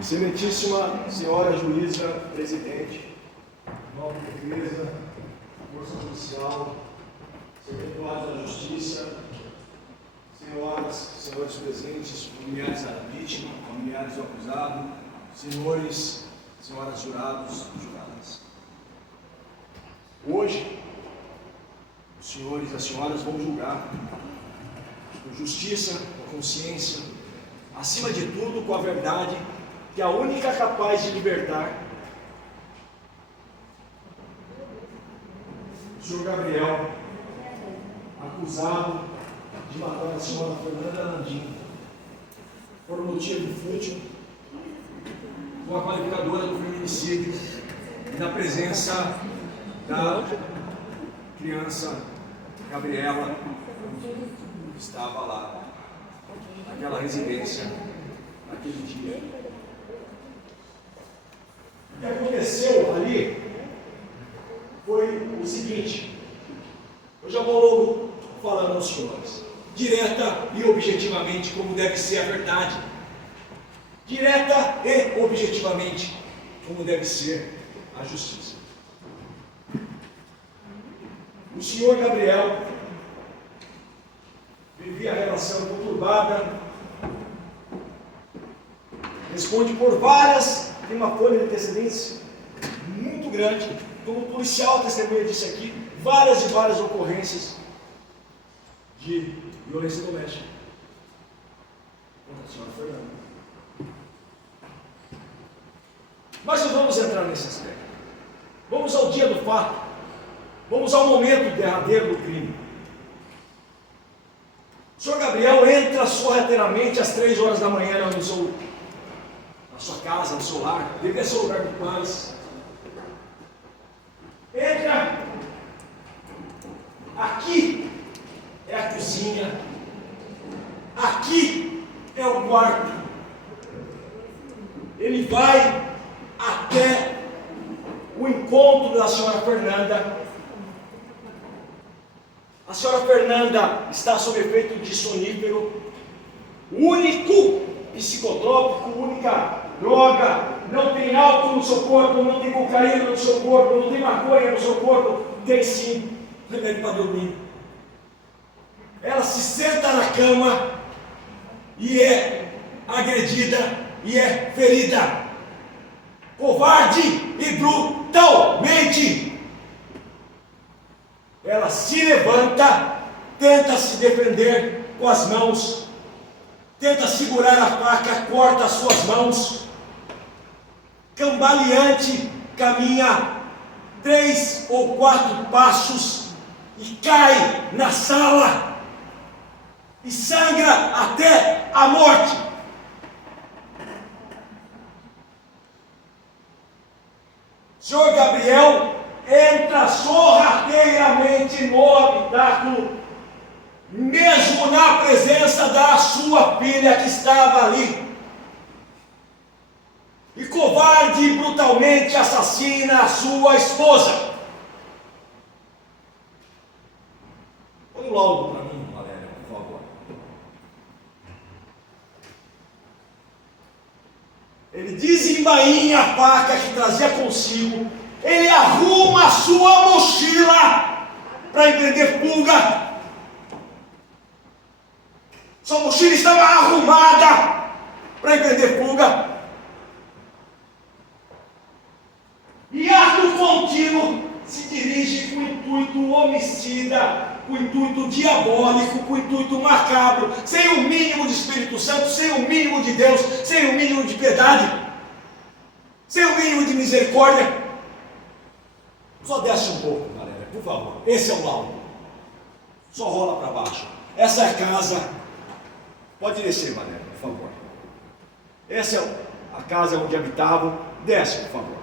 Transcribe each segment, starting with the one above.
Excelentíssima Senhora Juíza Presidente, Nobre Defesa, Força Policial, Secretário da Justiça, senhoras, senhores presentes, familiares da vítima, familiares do acusado, senhores, senhoras jurados e juradas. Hoje, os senhores e as senhoras vão julgar com justiça, com consciência, acima de tudo com a verdade, que é a única capaz de libertar. O senhor Gabriel, acusado de matar a senhora Fernanda Landim, por motivo fútil, com a qualificadora do feminicídio e na presença da criança Gabriela, que estava lá, naquela residência, naquele dia. O que aconteceu ali foi o seguinte, eu já vou logo falando aos senhores, direta e objetivamente, como deve ser a verdade, direta e objetivamente, como deve ser a justiça. O senhor Gabriel vivia a relação conturbada, responde por várias, tem uma folha de antecedentes muito grande, como o policial testemunha disse aqui, várias e várias ocorrências de violência doméstica contra a senhora Fernanda. Mas não vamos entrar nesse aspecto. Vamos ao dia do fato, vamos ao momento derradeiro do crime. O senhor Gabriel entra sorrateiramente às 3 horas da manhã na sua casa, no seu lar, deve ser o lugar de paz. Entra, aqui é a cozinha, aqui é o quarto. Ele vai até o encontro da senhora Fernanda. A senhora Fernanda está sob efeito de sonífero, único psicotrópico, única droga, não tem álcool no seu corpo, não tem cocaína no seu corpo, não tem maconha no seu corpo, tem sim remédio para dormir. Ela se senta na cama e é agredida e é ferida, covarde e brutalmente. Ela se levanta, tenta se defender com as mãos, tenta segurar a faca, corta as suas mãos, cambaleante, caminha 3 ou 4 passos e cai na sala e sangra até a morte. Senhor Gabriel entra sorrateiramente no habitáculo, mesmo na presença da sua filha que estava ali, e covarde e brutalmente assassina a sua esposa. Põe o laudo para mim, Valéria, por favor. Ele desembainha a faca que trazia consigo, ele arruma a sua mochila para empreender fuga. Sua mochila estava arrumada para empreender fuga. E ato contínuo se dirige com intuito homicida, com intuito diabólico, com intuito macabro, sem o mínimo de Espírito Santo, sem o mínimo de Deus, sem o mínimo de piedade, sem o mínimo de misericórdia. Só desce um pouco, galera, por favor. Esse é o laudo. Só rola para baixo. Essa é a casa. Pode descer, galera, por favor. Essa é a casa onde habitavam. Desce, por favor.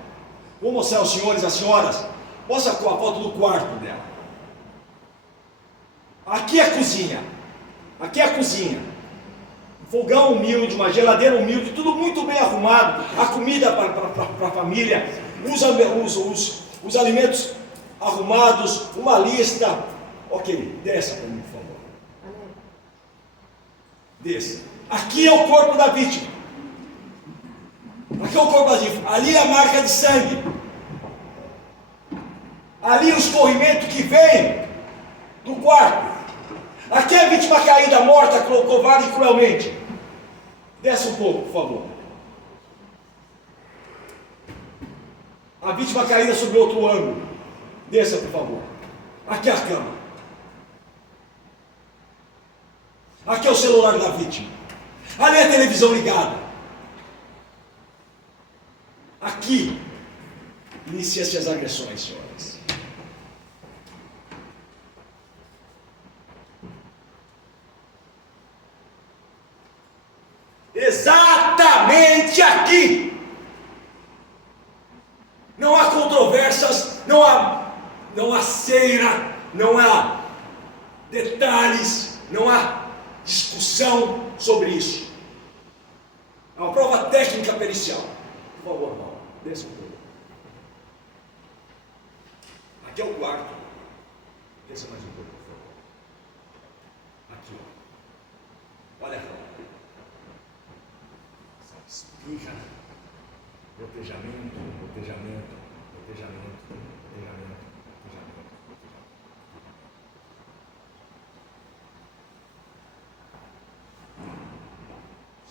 Vou mostrar aos senhores e às senhoras. Mostra a foto do quarto dela. Aqui é a cozinha. Aqui é a cozinha. Um fogão humilde, uma geladeira humilde, tudo muito bem arrumado. A comida para a família. Os alimentos arrumados, uma lista. Ok, desça para mim, por favor. Desça. Aqui é o corpo da vítima. Aqui é o corpo vazio. Ali é a marca de sangue. Ali o escorrimento que vem do quarto. Aqui é a vítima caída, morta, covarde e cruelmente. Desce um pouco, por favor. A vítima caída sobre outro ângulo. Desça, por favor. Aqui é a cama. Aqui é o celular da vítima. Ali é a televisão ligada. Aqui inicia-se as agressões, senhoras. Exatamente aqui. Não há controvérsias, não há cera, não há detalhes, não há discussão sobre isso. É uma prova técnica pericial. Por favor, irmão, desça um pouco. Aqui é o quarto. Desça mais um pouco, por favor. Aqui, ó. Olha a cama. Espirra. Gotejamento.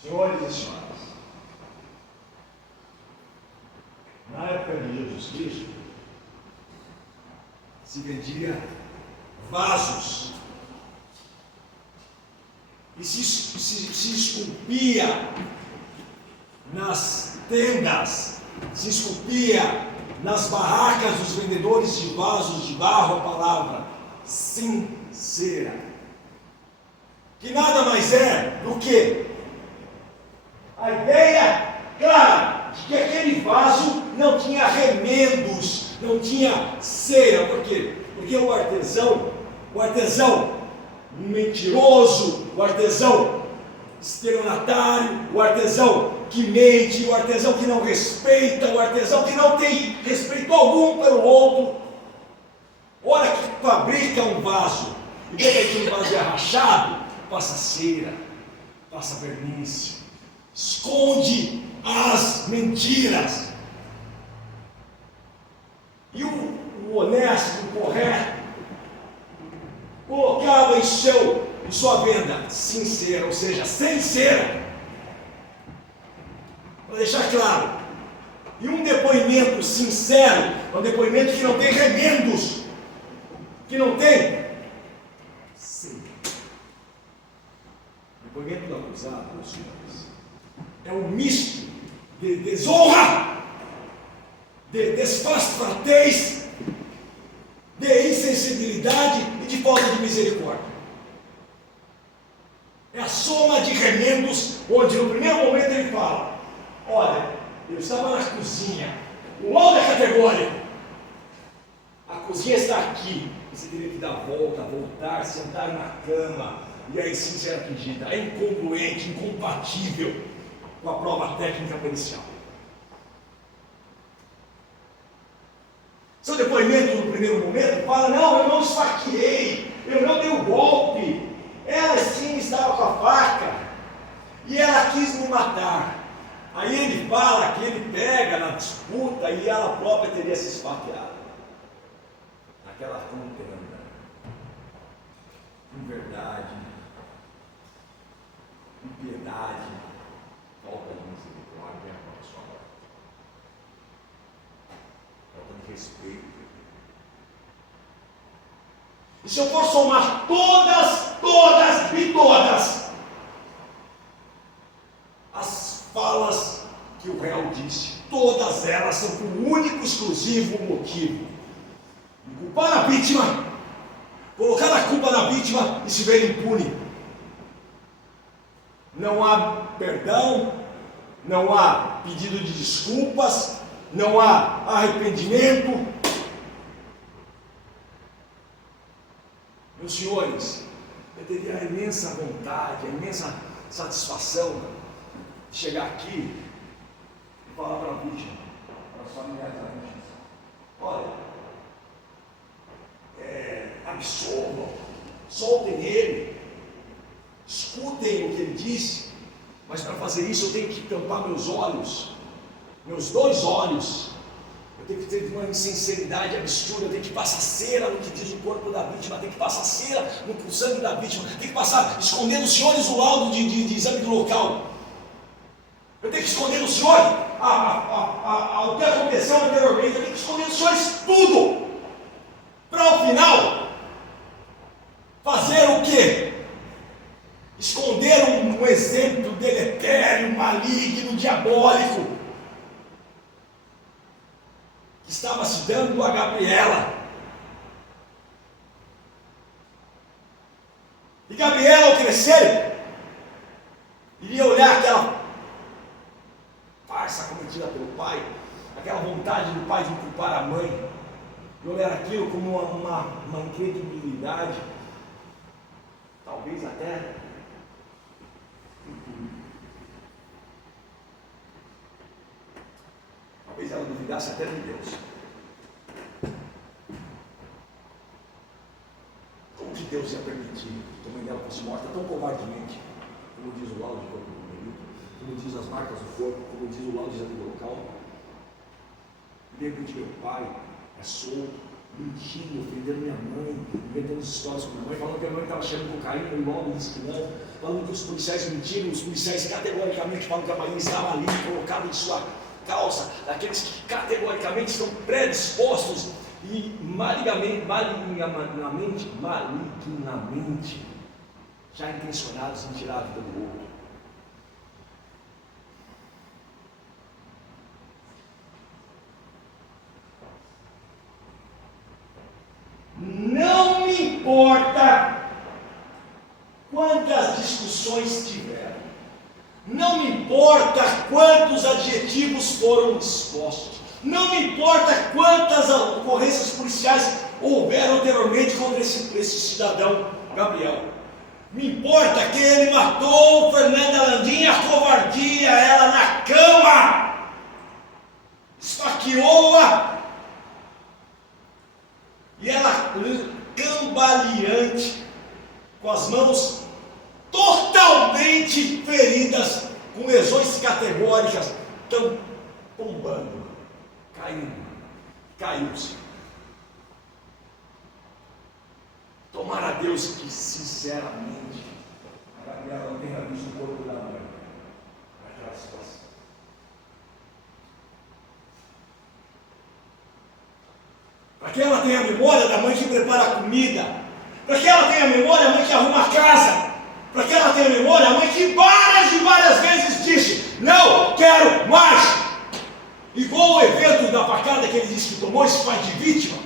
Senhores e senhoras, na época de Jesus Cristo, se vendia vasos e se esculpia nas tendas, se esculpia nas barracas dos vendedores de vasos de barro a palavra sincera, que nada mais é do que a ideia clara de que aquele vaso não tinha remendos, não tinha cera. Por quê? Porque o artesão mentiroso, o artesão estelionatário, o artesão que mente, o artesão que não respeita, o artesão que não tem respeito algum pelo outro, hora que fabrica um vaso e vê que aquele vaso é rachado, passa cera, passa verniz, esconde as mentiras. E o honesto, o correto, colocava em sua venda sincera, ou seja, sem cera, para deixar claro. E um depoimento sincero é um depoimento que não tem remendos, que não tem sim. O depoimento do acusado, meus senhores, é um misto de desonra, de desfastratez, de insensibilidade e de falta de misericórdia. É a soma de remendos, onde no primeiro momento ele fala: olha, eu estava na cozinha, o mal é categórico, a cozinha está aqui, você teria que dar a volta, voltar, sentar na cama, e aí sim ser atingida. É incongruente, incompatível com a prova técnica pericial. Seu depoimento no primeiro momento fala: não, eu não esfaqueei, eu não dei o golpe, ela sim estava com a faca e ela quis me matar. Aí ele fala que ele pega na disputa e ela própria teria se esfaqueado naquela contenda. Inverdade, impiedade, falta de misericórdia, falta de respeito. E se eu for somar todas as falas que o réu disse, todas elas são com o único exclusivo motivo de culpar a vítima, colocar a culpa na vítima e se ver impune. Não há perdão, não há pedido de desculpas, não há arrependimento. Meus senhores, eu teria a imensa vontade, a imensa satisfação de chegar aqui e falar para a vítima, para os familiares da vítima: olha, absolvam, soltem ele, escutem o que ele disse, mas para fazer isso eu tenho que tampar meus olhos, Meus dois olhos, eu tenho que ter uma sinceridade absurda, eu tenho que passar cera no que diz o corpo da vítima, tenho que passar cera no sangue da vítima, tenho que passar, esconder dos senhores o laudo de exame do local. Eu tenho que esconder dos senhores o que aconteceu anteriormente, eu tenho que esconder dos senhores tudo, para ao final fazer o quê? Esconder um exemplo deletério, maligno, diabólico, que estava se dando a Gabriela. E Gabriela, ao crescer, iria olhar aquela farsa cometida pelo pai, aquela vontade do pai de culpar a mãe, e olhar aquilo como uma incredibilidade, talvez até talvez ela duvidasse até de Deus. Como que Deus ia permitir que a mãe dela fosse morta tão covardemente, como diz o laudo de corpo do delito, como diz as marcas do corpo, como diz o laudo de exame do local? E de repente meu pai é solto, mentindo, ofendendo minha mãe, inventando histórias com minha mãe, falando que a mãe estava cheirando cocaína, o laudo disse que não, falando que os policiais mentiram, os policiais categoricamente falam que a mãe estava ali, colocada em sua calça, daqueles que categoricamente estão predispostos e malignamente, já intencionados em tirar a vida do outro. Não me importa quantas discussões tiveram, não me importa quantos adjetivos foram expostos, não me importa quantas ocorrências policiais houveram anteriormente contra esse cidadão Gabriel. Me importa que ele matou Fernanda Landim, a covardia, ela na cama, esfaqueou-a, e ela cambaleante, com as mãos totalmente feridas, com lesões categóricas, estão tombando, caiu-se. Tomara a Deus que, sinceramente, a Gabriela não tenha visto o corpo da mãe naquela situação. Para que ela tenha a memória da mãe que prepara a comida, para que ela tenha a memória da mãe que arruma a casa, para que ela tenha a memória da mãe que várias e várias vezes disse: não quero mais. Igual o evento da facada que ele disse que tomou, esse pai de vítima,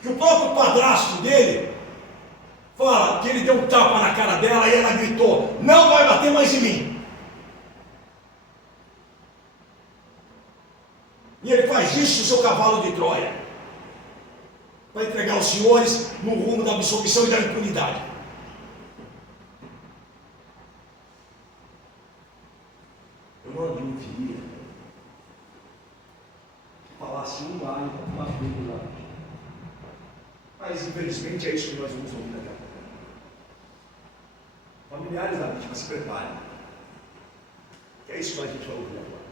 que o próprio padrasto dele fala que ele deu um tapa na cara dela e ela gritou: não vai bater mais em mim. E ele faz isso o seu cavalo de Troia, para entregar os senhores no rumo da absolvição e da impunidade. Eu não admitiria que falasse uma vírgula, mas infelizmente é isso que nós vamos ouvir daqui a pouco. Familiares da vítima, se preparem, que é isso que a gente vai ouvir agora.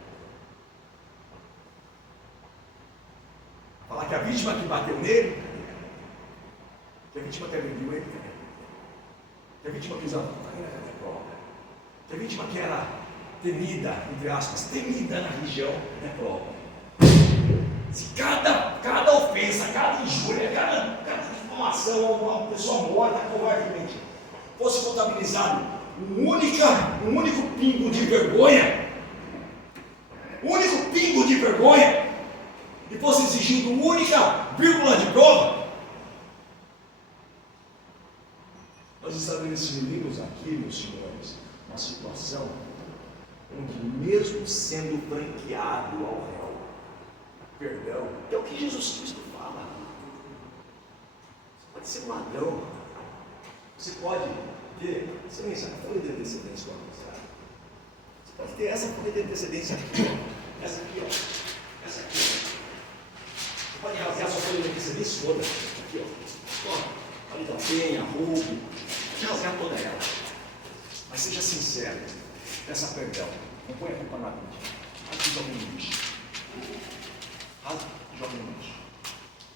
Falar que a vítima que bateu nele, que a vítima que agrediu ele, que a vítima que usava cocaína era própria, que a vítima que era temida, entre aspas, temida na região é própria. Se cada ofensa, cada injúria, cada difamação a uma pessoa morta covardemente fosse contabilizado um único pingo de vergonha, e fosse exigido uma única vírgula de prova, nós estabelecemos aqui, meus senhores, uma situação onde, mesmo sendo franqueado ao réu perdão, é o que Jesus Cristo fala. Você pode ser um ladrão, você pode ter, excelência, a folha de antecedência com a amizade. Você pode ter essa folha de antecedência aqui, ó, essa aqui, ó, essa aqui, ó. Você pode rasgar a sua folha de antecedência toda, aqui, ó, ali da penha, roubo, pode rasgar toda ela. Mas seja sincero, peça perdão, não ponha a culpa na vítima, aqui também no lixo. razoavelmente.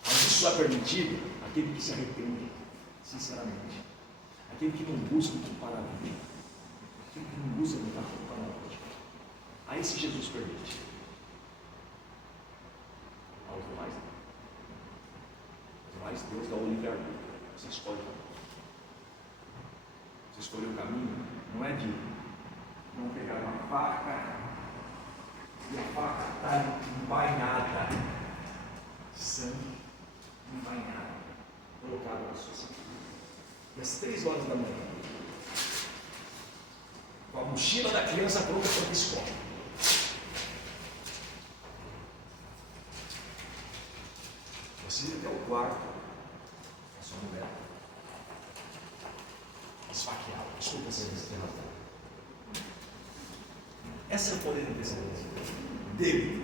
Mas isso só é permitido aquele que se arrepende, sinceramente. Aquele que não busca culpar a vida. Aquele que não busca culpar a lógica. Aí se Jesus permite. Aos demais não. Mas Deus dá o livre-arbítrio. Você escolhe o caminho. Você escolheu o caminho, não é de não pegar uma faca e a faca está embainhada, sangue embainhado, colocado na sua cintura. E às 3 horas da manhã, com a mochila da criança pronta para a escola. Você ia até o quarto, a sua mulher esfaqueada. Desculpa se você tem razão. Esse é o poder de descendência dele.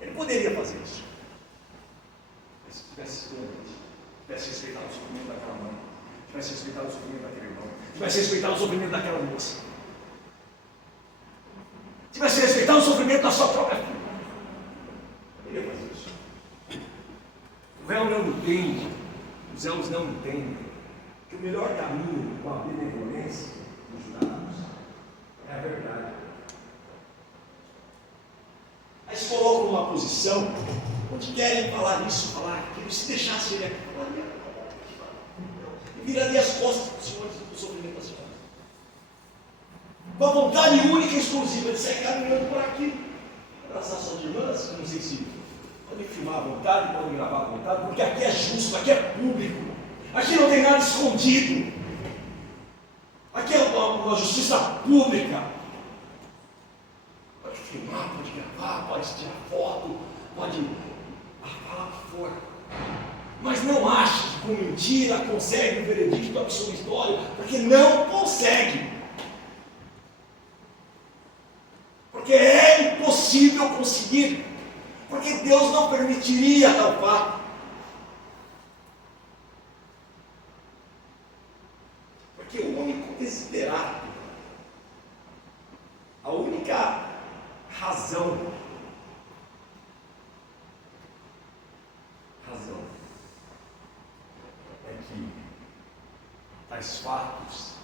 Ele poderia fazer isso. Mas se tivesse respeitado o sofrimento daquela mãe, tivesse respeitado o sofrimento daquele irmão, tivesse respeitado o sofrimento daquela moça, tivesse respeitado o sofrimento da sua própria filha, poderia fazer isso. O réu não entende, os réus não entendem que o melhor caminho com a benevolência dos judaus é a verdade. Aí se colocam numa posição onde querem falar isso, falar aquilo, se deixasse ele aqui, falaria, e viraria as costas para o Senhor do sofrimento da senhora. Com a vontade única e exclusiva de sair caminhando por aqui, abraçar suas irmãs, não sei se podem filmar à vontade, podem gravar à vontade, porque aqui é justo, aqui é público, aqui não tem nada escondido, aqui é uma justiça pública. Pode filmar, pode gravar, pode tirar foto, pode falar o que for, mas não ache que com mentira consegue um veredicto absolutório, porque não consegue, porque é impossível conseguir, porque Deus não permitiria tal fato. Porque o único desiderato, a única razão é que tais fatos,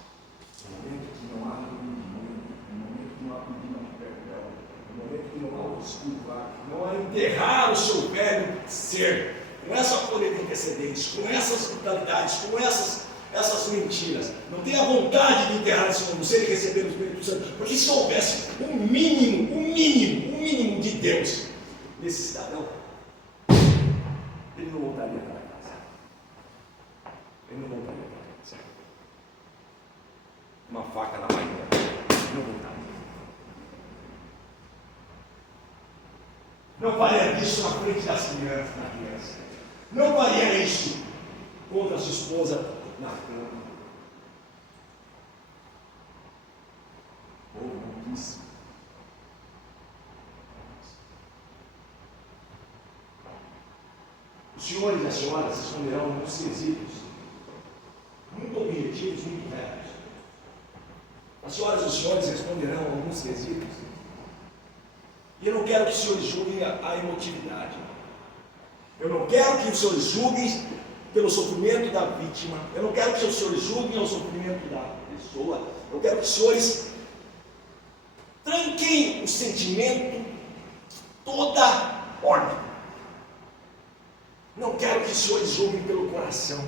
no momento que não há arrependimento, no momento que não há pedido de perdão, no momento que não há o desculpar, não há enterrar o seu velho ser, com essa folha de antecedentes, com essas brutalidades, com essas mentiras, não tem a vontade de enterrar esse mundo, sem ele receber o Espírito Santo, porque se houvesse um mínimo de Deus nesse cidadão, ele não voltaria para casa. Ele não voltaria para casa. Uma faca na mão, não voltaria. Não faria isso na frente das crianças, não faria isso contra a sua esposa na cama. Ou não quis. Os senhores e as senhoras responderão alguns quesitos muito objetivos, muito retos. As senhoras e os senhores responderão alguns quesitos. E eu não quero que os senhores julguem a emotividade. Eu não quero que os senhores julguem pelo sofrimento da vítima. Eu não quero que os senhores julguem o sofrimento da pessoa. Eu quero que os senhores tranquem o sentimento, toda ordem. Não quero que os senhores julguem pelo coração.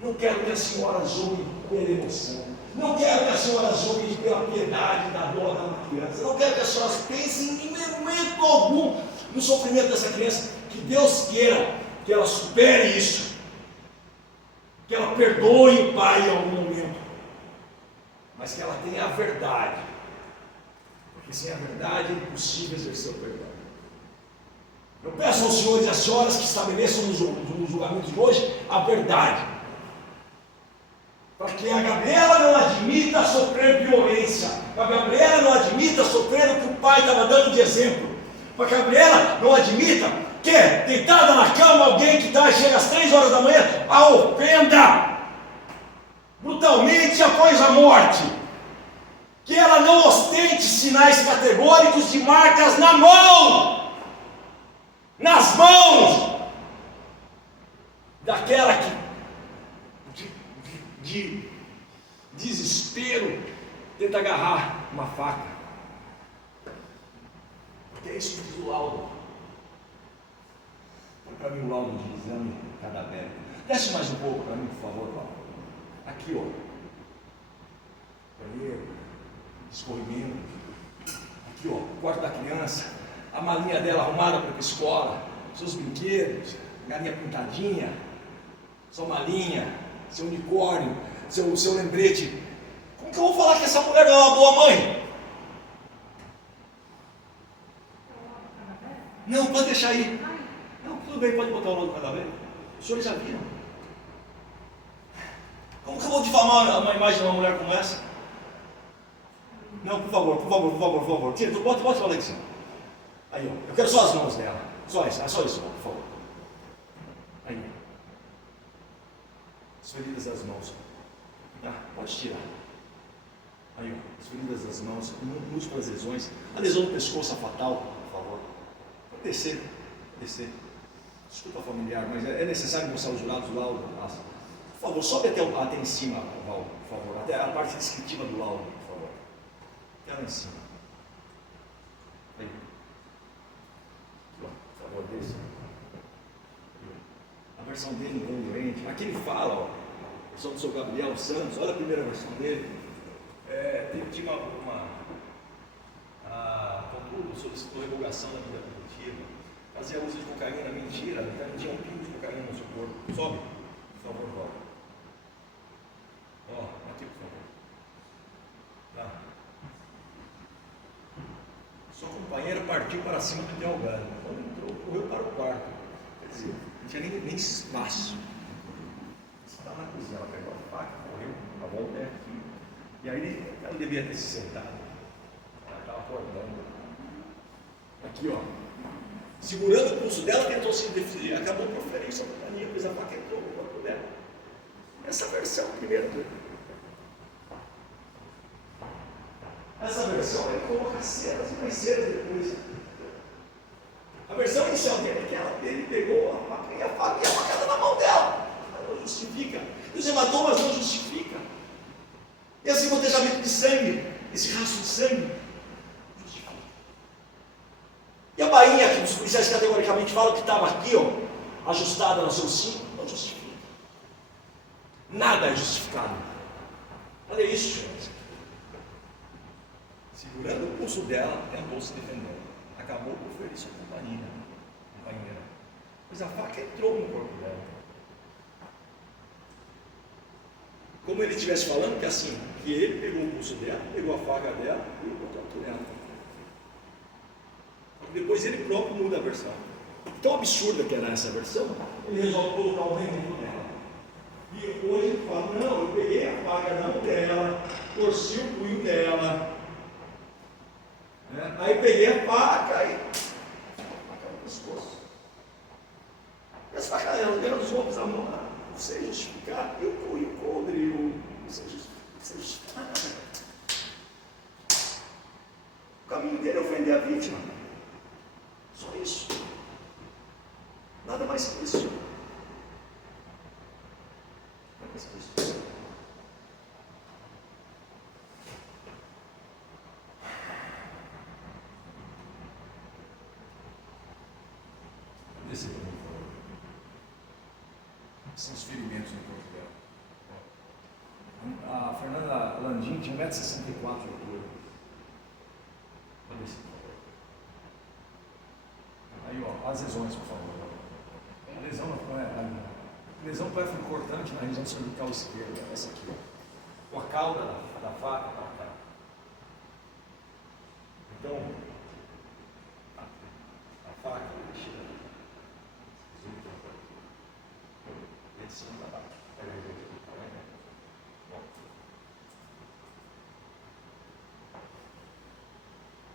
Não quero que as senhoras julguem pela emoção. Não quero que as senhoras julguem pela piedade da dor da criança. Não quero que as senhoras pensem em momento algum no sofrimento dessa criança. Que Deus queira que ela supere isso. Que ela perdoe o pai em algum momento. Mas que ela tenha a verdade. Porque sem a verdade é impossível exercer o perdão. Eu peço aos senhores e às senhoras que estabeleçam no julgamento de hoje a verdade. Para que a Gabriela não admita sofrer violência. Para que a Gabriela não admita sofrer o que o pai estava dando de exemplo. Para que a Gabriela não admita que, deitada na cama, alguém que chega às 3 horas da manhã, a ofenda brutalmente após a morte. que ela não ostente sinais categóricos de marcas na mão, nas mãos daquela que de desespero tenta agarrar uma faca. Porque é isso que diz o laudo. Põe para mim o laudo de exame cadavérico. Desce mais um pouco para mim, por favor, Paulo. Aqui, ó. Banheiro, escorrimento. Aqui, ó, o quarto da criança. A malinha dela arrumada para a escola. Seus brinquedos, galinha pintadinha. Sua malinha, seu unicórnio, seu lembrete. Como que eu vou falar que essa mulher não é uma boa mãe? Não, pode deixar aí. Não, tudo bem, pode botar o nome do cadáver. Os senhores já viram? Como que eu vou difamar uma imagem de uma mulher como essa? Não, por favor. Tira, bota ela aqui em cima. Aí, ó. Eu quero só as mãos dela. Só isso, por favor. Aí. As feridas das mãos. Pode tirar. Aí, ó. As feridas das mãos, múltiplas lesões. A lesão no pescoço, a fatal, por favor. Pode descer. Desculpa, familiar, mas é necessário mostrar os jurados do laudo. Por favor, sobe até em cima, Val, por favor. Até a parte descritiva do laudo, por favor. Até lá em cima. Aí. Por favor, desça. A versão dele incongruente. Aqui ele fala, ó. A versão do seu Gabriel Santos, olha a primeira versão dele. Tinha contudo, solicitou revogação da medida protetiva. Fazia uso de cocaína, mentira, não tinha um pingo de cocaína no seu corpo. Sobe, por favor, volta. Ó, aqui, por favor. Tá. Sua companheira partiu para cima do interrogado. Quando entrou, correu para o quarto. Quer dizer, não tinha nem espaço. Você estava na cozinha, ela pegou a faca, correu, a volta é aqui. E aí ela devia ter se sentado. Ela estava acordando. Aqui, ó. Segurando o pulso dela, tentou se defender. Acabou por ferir sua companhia, pois a faca entrou no corpo dela. Essa versão, primeiro. Essa versão ele coloca cenas e mais cenas depois. A versão inicial dele é que ele pegou a faca e a faca está na mão dela. Ela não justifica. E os hematomas não justifica. E assim o gotejamento de sangue, esse rastro de sangue, justifica. E a bainha que os policiais categoricamente falam que estava aqui, ó, ajustada no seu cinto, não justifica. Nada é justificado. Olha isso, gente. Segurando o pulso dela, tentou se defender. Acabou por ferir sua companheira. Pois a faca entrou no corpo dela. Como ele estivesse falando que assim, que ele pegou o pulso dela, pegou a faca dela e botou nela. Depois ele próprio muda a versão. Tão absurda que era essa versão, ele resolve colocar o remendo nela. E hoje ele fala, não, eu peguei a faca na mão dela, torci o punho dela. Aí peguei a faca e faca no pescoço. E as facas eram os ombros da mão, não sei justificar, e o coldre, não sei justificar nada. O caminho dele é ofender a vítima. Só isso. Nada mais que isso. Nada mais que isso. Desce para mim, por favor. São os ferimentos no corpo dela. A Fernanda Landim tinha 1,64 m de altura. Pode descer, por favor. Aí, ó, as lesões, por favor. A lesão não é. A lesão pode cortante na região cervical esquerda, essa aqui, ó. Com a cauda da faca, tá. Então, a faca, deixa eu de cima para baixo.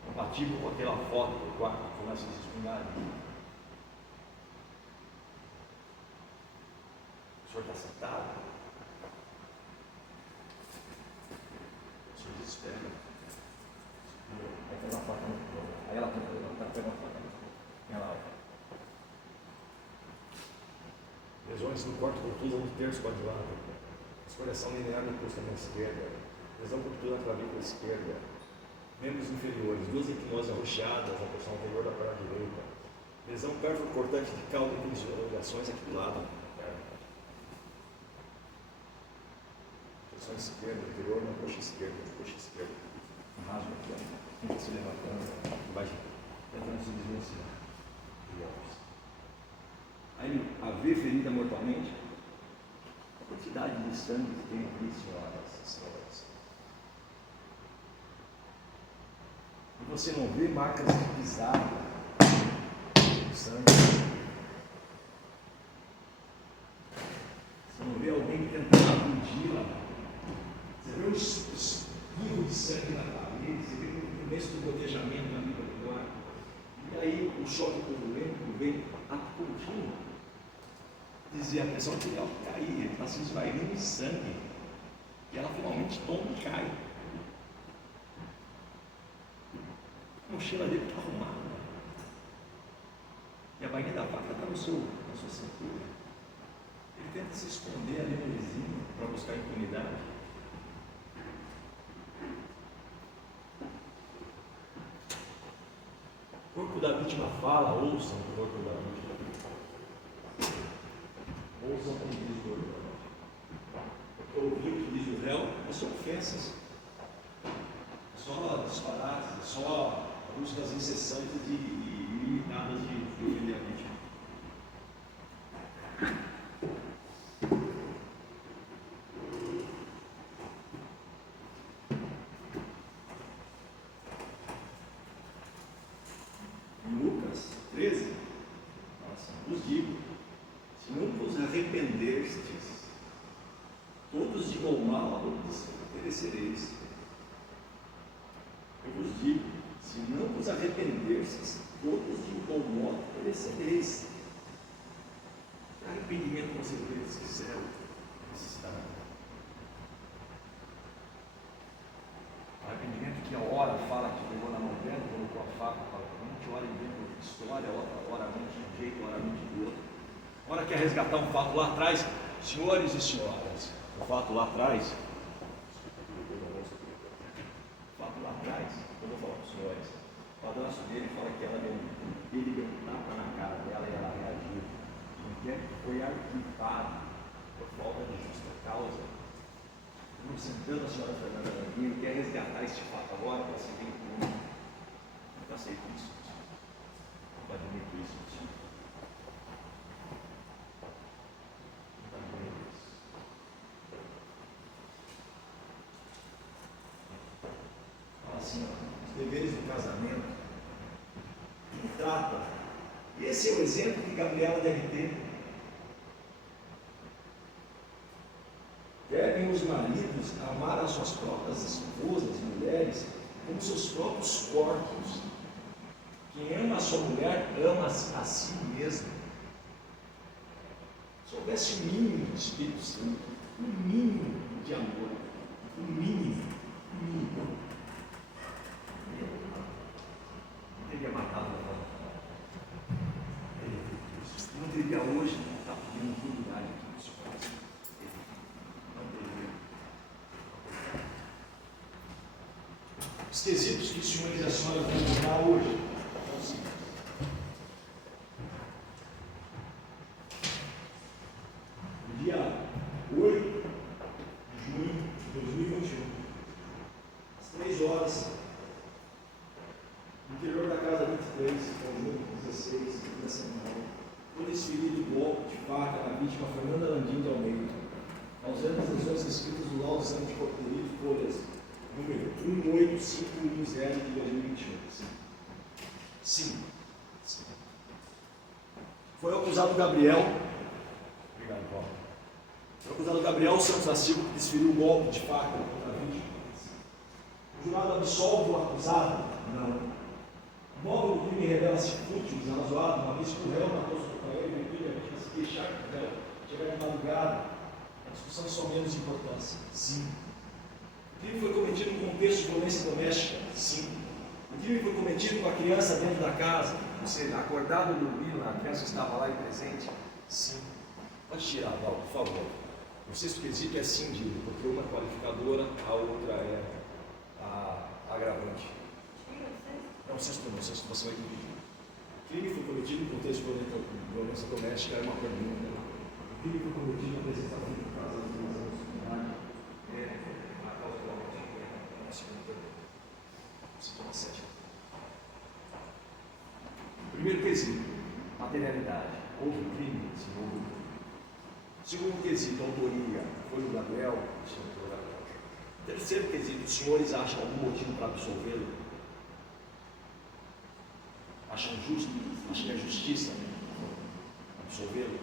Compatível com aquela foto do quarto que começa a se espingar. O senhor está sentado? O senhor desespera. Lesões no corte contusa no terço quadrilátero. Escoriação linear no pulso na esquerda. Lesão contusa na clavícula esquerda. Membros inferiores. 2 equinoses arroxeadas na porção anterior da perna direita. Lesão pérfuro-cortante de cauda e ligações aqui do lado. Porção esquerda, inferior na coxa esquerda. Coxa esquerda. Rasgo aqui, ó. Fica se levantando. Vai tentando se desvencilhar. Aí, a ver ferida mortalmente. A quantidade de sangue que tem aqui, senhoras e senhores. E você não vê marcas de pisada de sangue. Você não vê alguém tentando acudir-la. Você vê os espirros de sangue na parede, você vê o começo do gotejamento na vida do ar. E aí o choque turbulento vem a contínuo. Dizia a pressão arterial cair, ele está se esvairando de sangue. E ela finalmente tomba e cai. A mochila dele está arrumada. E a bainha da vaca está na sua cintura. Ele tenta se esconder ali no vizinho para buscar impunidade. O corpo da vítima fala, ouçam o corpo da vítima. Ouçam o que diz o corpo da vítima. Ouvir o que diz o réu, não são ofensas. É só disparates, é só buscas incessantes e ilimitadas de defender a vítima. Lucas 13, vos digo, se não vos arrependestes, todos de igual mal a todos perecereis. Eu vos digo, se não vos arrependestes, todos de igual modo perecereis. Arrependimento com certeza que céu necessitará. Arrependimento que a hora fala que pegou na mão dela, colocou a faca para frente, hora inventa história, hora mente de um jeito, hora mente do outro. Hora quer resgatar um fato lá atrás, senhores e senhoras, o fato lá atrás, quando eu falo para os senhores, o padrasto dele fala que ele deu um tapa na cara dela e ela reagiu. Não quer que foi arquivado por falta de justa causa. Representando a senhora Fernanda Languinho, ele quer resgatar este fato agora para ser bem comum. Não aceito isso. Não admito isso. Não admito isso. Fala assim, ó, os deveres do casamento. Que trata. Esse é o exemplo que Gabriela deve ter. Devem os maridos amar as suas próprias esposas, mulheres, como seus próprios corpos. Quem ama a sua mulher, ama a si mesmo. Se houvesse um mínimo de Espírito Santo, um mínimo de amor, um mínimo. Não teria matado ela. Não teria hoje estar pedindo impunidade aqui no seu coração. Os quesitos que o senhor e a senhora vão mudar hoje. Então, sim. No dia 8 de junho de 2021, às 3 horas, no interior da casa 23, conjunto 16, da semana, foi desferido o golpe de faca na vítima Fernanda Landim de Almeida, causando as lesões escritas do laudo de exame de coopteria de folhas número 18510 de 2021. Sim. Foi acusado Gabriel. Obrigado, Paulo. Foi acusado Gabriel Santos da Silva, que desferiu o golpe de faca contra a vítima. O jurado absolve o acusado? Não. O móvel do crime revela-se fútil, desarrazoado, uma vez que o réu matou seu companheiro e virtude a vítima se queixar que o réu chegar de madrugada. A discussão é só menos importância. Sim. O crime foi cometido no contexto de violência doméstica? Sim. O crime foi cometido com a criança dentro da casa? Você acordado ou dormindo, a criança estava lá e presente? Sim. Pode tirar, Val, por favor. O sexto quesito é cindido, porque uma é qualificadora, a outra é a agravante. Não, o sexto não, o sexto você vai dividir. Crime foi cometido em contexto de violência doméstica, é uma pergunta. O crime foi cometido na presença da vida, por causa da sociedade. A causa do homem é a segunda pergunta. Sintoma 7. Primeiro quesito, materialidade. Houve crime? Sim, houve crime. Segundo quesito, autoria. Foi o Gabriel? Sim, foi o Gabriel. Terceiro quesito, os senhores acham algum motivo para absolvê-lo? Acham justo? Acham que é justiça absolvê-lo?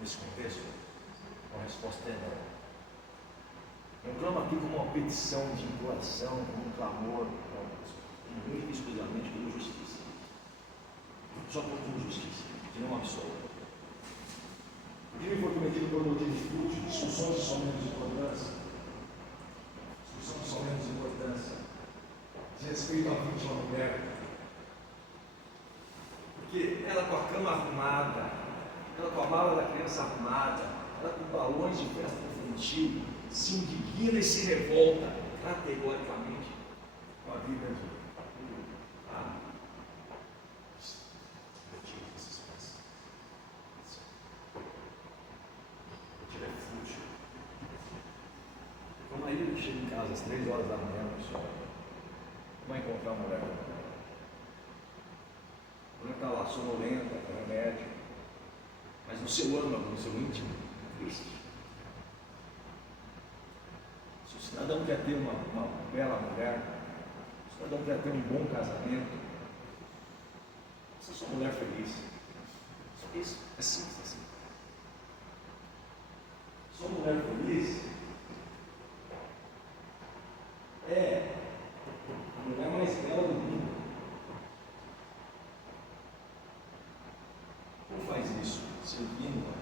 Nesse contexto? A resposta é não. Não clamo aqui como uma petição de imploração, como um clamor, única e exclusivamente por justiça. Só por justiça, que não absolve. O crime foi cometido por motivo de fútil, discussões de só menos importância. Discussão de só menos importância. De respeito à vítima mulher. Porque ela com a cama arrumada, ela com a mala da criança arrumada, ela com balões de festa infantil, se indigna e se revolta categoricamente com a vida de o marido que chega em casa às 3 horas da manhã, pessoal, vai encontrar uma mulher. A mulher está lá sonolenta, com remédio, mas no seu âmago, no seu íntimo, triste. Se o cidadão quer ter uma bela mulher, se o cidadão quer ter um bom casamento, se a sua mulher feliz, só isso, é simples assim. Sua mulher feliz é a mulher mais bela do mundo. Como faz isso? Servindo-a,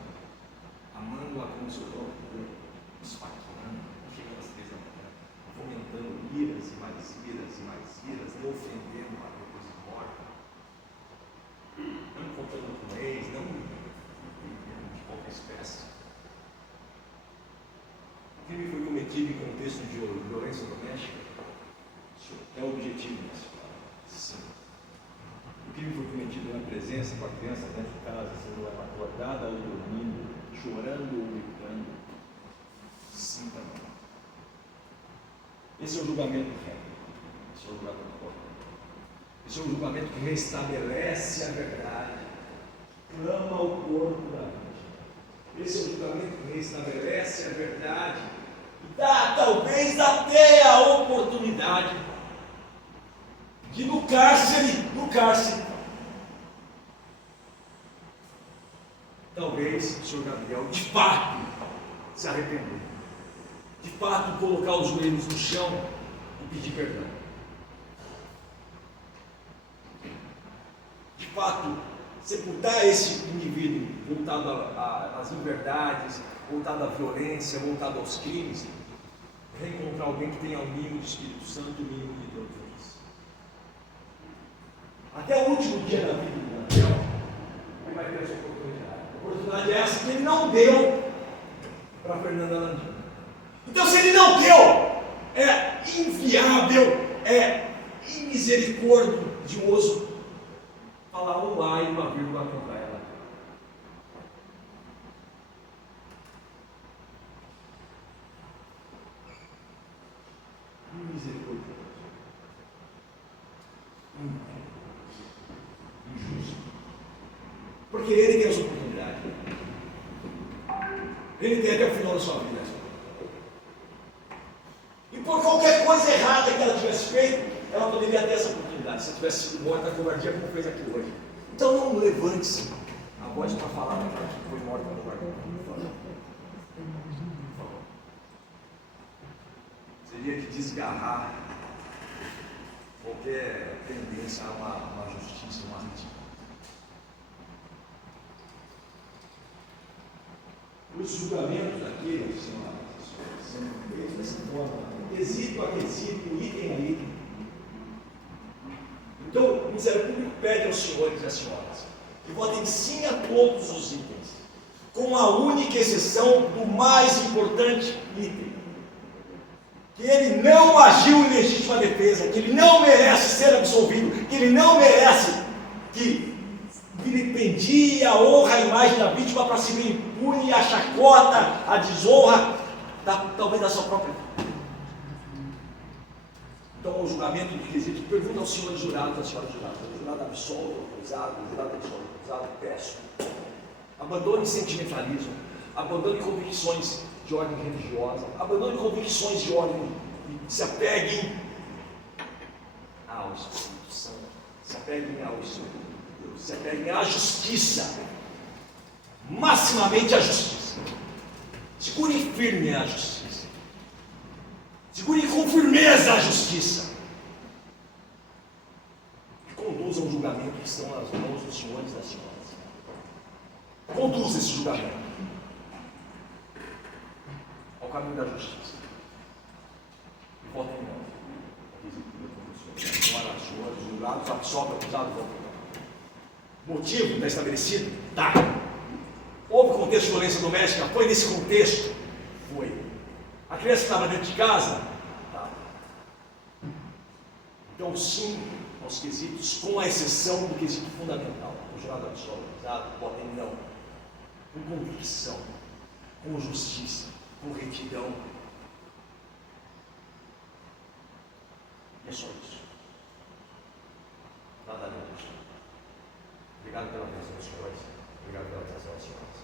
amando-a como seu próprio corpo, esfaqueando, chegando às 3 da manhã, fomentando iras e mais iras e mais iras, não ofendendo-a depois de morta, não encontrando com ex, não de qualquer espécie. O crime foi cometido em contexto de violência doméstica? É o objetivo dessa palavra? Sim. O crime foi cometido na presença com a criança dentro de casa, sendo ela acordada ou dormindo, chorando ou gritando? Sim também. Esse é o julgamento reto. Esse é o julgamento correto. Esse é o julgamento que restabelece a verdade, clama o corpo da vítima. Esse é o julgamento que restabelece a verdade e dá talvez até a oportunidade de no cárcere, talvez o senhor Gabriel de fato se arrepender, de fato colocar os joelhos no chão e pedir perdão, de fato sepultar esse indivíduo voltado às inverdades, voltado à violência, voltado aos crimes, reencontrar alguém que tenha o mínimo de Espírito Santo e o mínimo de Deus. Até o último dia da vida do Gabriel, ele vai ter essa oportunidade. A oportunidade é essa que ele não deu para Fernanda Landini. Então, se ele não deu, é inviável, é imisericordioso falar um lá e uma vírgula contra ela. Misericordioso. Injusto. Porque ele tem essa oportunidade. Ele tem até o final da sua vida. E por qualquer coisa errada que ela tivesse feito, ela poderia ter essa oportunidade. Se ela tivesse sido morta, a covardia como fez aqui hoje. Então não levante-se a voz para falar daquela que foi morta no quarto. Por favor. Seria de desgarrar qualquer tendência a uma justiça, uma ritmo. Os julgamentos daqueles são feitos dessa forma, quesito a quesito, item a item. Então, o Ministério Público pede aos senhores e às senhoras que votem sim a todos os itens, com a única exceção do mais importante item, que ele não agiu em legítima defesa, que ele não merece ser absolvido, que ele não merece, que vilipendia a honra, a imagem da vítima para se ver impune, a chacota, a desonra, talvez da sua própria vida. Então, o julgamento do quesito, pergunta aos senhores jurados, às senhoras juradas, o jurado absolve o acusado, o jurado absolve o acusado, peço. Abandone sentimentalismo, abandone convicções de ordem religiosa, abandone convicções de ordem, se apeguem ao Espírito Santo, se apeguem ao Espírito de Deus, se apeguem à justiça, maximamente à justiça. Segurem firme a justiça, segurem com firmeza a justiça, e conduzam o julgamento que estão nas mãos dos senhores e das senhoras. Conduza esse julgamento ao caminho da justiça. E votem não. Senhoras, julgados, absolve, acusado, votem não. Motivo está estabelecido? Tá. Houve contexto de violência doméstica? Foi nesse contexto? Foi. A criança estava dentro de casa? Tá. Então, sim, aos quesitos, com a exceção do quesito fundamental. O jurado absolve, acusado, votem não. Com convicção, com justiça, com retidão. E é só isso. Nada menos. Obrigado pela atenção, senhores. Obrigado pela atenção, senhoras.